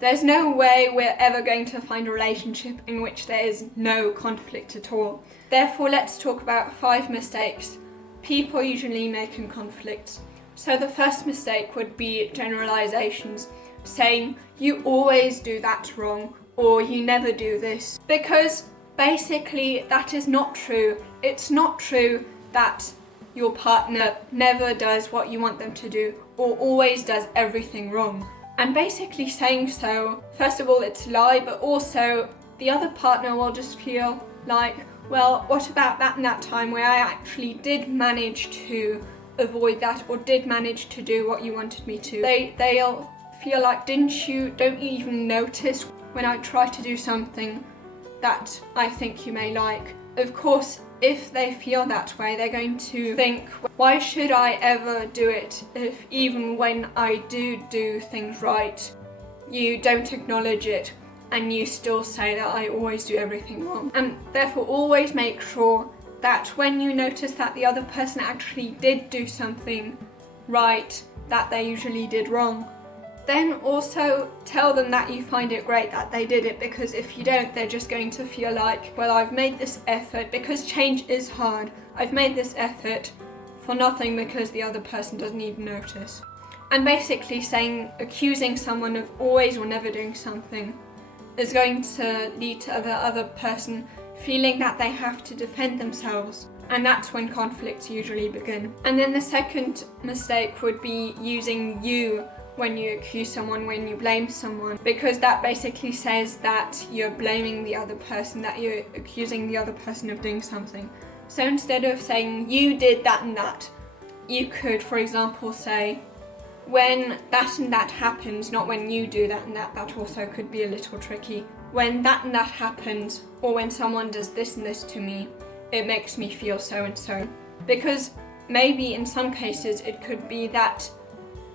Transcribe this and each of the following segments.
There's no way we're ever going to find a relationship in which there is no conflict at all. Therefore, let's talk about 5 mistakes people usually make in conflicts. So the first mistake would be generalisations, saying you always do that wrong or you never do this. Because basically that is not true. It's not true that your partner never does what you want them to do or always does everything wrong. And basically saying so, first of all, it's a lie, but also the other partner will just feel like, well, what about that and that time where I actually did manage to avoid that or did manage to do what you wanted me to. They'll feel like, don't you even notice when I try to do something that I think you may like? Of course, if they feel that way, they're going to think, why should I ever do it if even when I do things right, you don't acknowledge it and you still say that I always do everything wrong. And therefore always make sure that when you notice that the other person actually did do something right that they usually did wrong, then also tell them that you find it great that they did it, because if you don't, they're just going to feel like, well, I've made this effort, because change is hard. I've made this effort for nothing because the other person doesn't even notice. And basically accusing someone of always or never doing something is going to lead to the other person feeling that they have to defend themselves. And that's when conflicts usually begin. And then the second mistake would be using you when you accuse someone, when you blame someone, because that basically says that you're blaming the other person, that you're accusing the other person of doing something. So instead of saying you did that and that, you could, for example, say, when that and that happens, not when you do that and that. That also could be a little tricky. When that and that happens, or when someone does this and this to me, it makes me feel so and so. Because maybe in some cases it could be that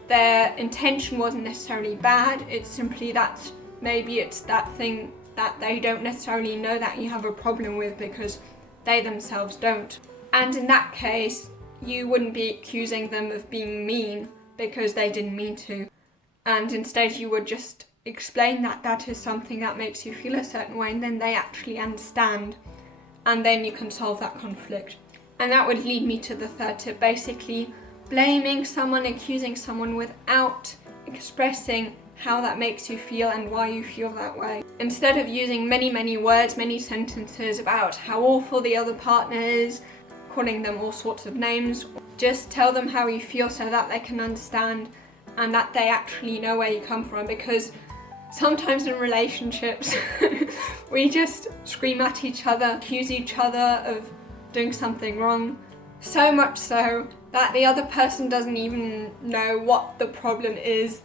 their intention wasn't necessarily bad, it's simply that maybe it's that thing that they don't necessarily know that you have a problem with because they themselves don't. And in that case, you wouldn't be accusing them of being mean because they didn't mean to. And instead you would just explain that that is something that makes you feel a certain way, and then they actually understand, and then you can solve that conflict. And that would lead me to the third tip, basically blaming someone, accusing someone without expressing how that makes you feel and why you feel that way. Instead of using many words, many sentences about how awful the other partner is, calling them all sorts of names, just tell them how you feel so that they can understand and that they actually know where you come from. Because sometimes in relationships we just scream at each other, accuse each other of doing something wrong, so much so that the other person doesn't even know what the problem is.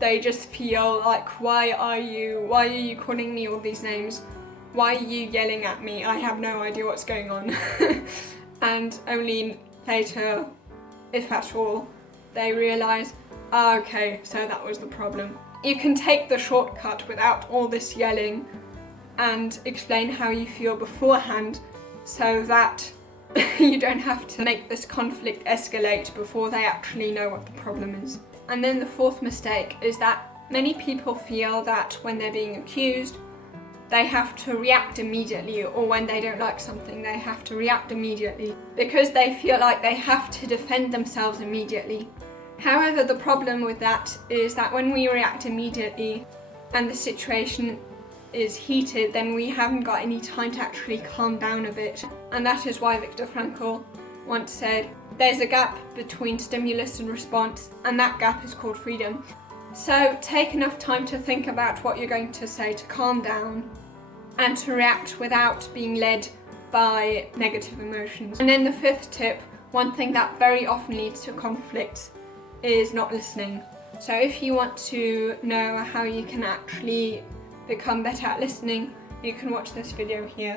They just feel like, why are you calling me all these names? Why are you yelling at me? I have no idea what's going on. And only later, if at all, they realise, okay, so that was the problem. You can take the shortcut without all this yelling and explain how you feel beforehand so that you don't have to make this conflict escalate before they actually know what the problem is. And then the fourth mistake is that many people feel that when they're being accused, they have to react immediately, or when they don't like something, they have to react immediately because they feel like they have to defend themselves immediately. However, the problem with that is that when we react immediately and the situation is heated, then we haven't got any time to actually calm down a bit. And that is why Viktor Frankl once said, there's a gap between stimulus and response, and that gap is called freedom. So take enough time to think about what you're going to say, to calm down and to react without being led by negative emotions. And then the fifth tip, one thing that very often leads to conflicts is not listening. So if you want to know how you can actually become better at listening, you can watch this video here.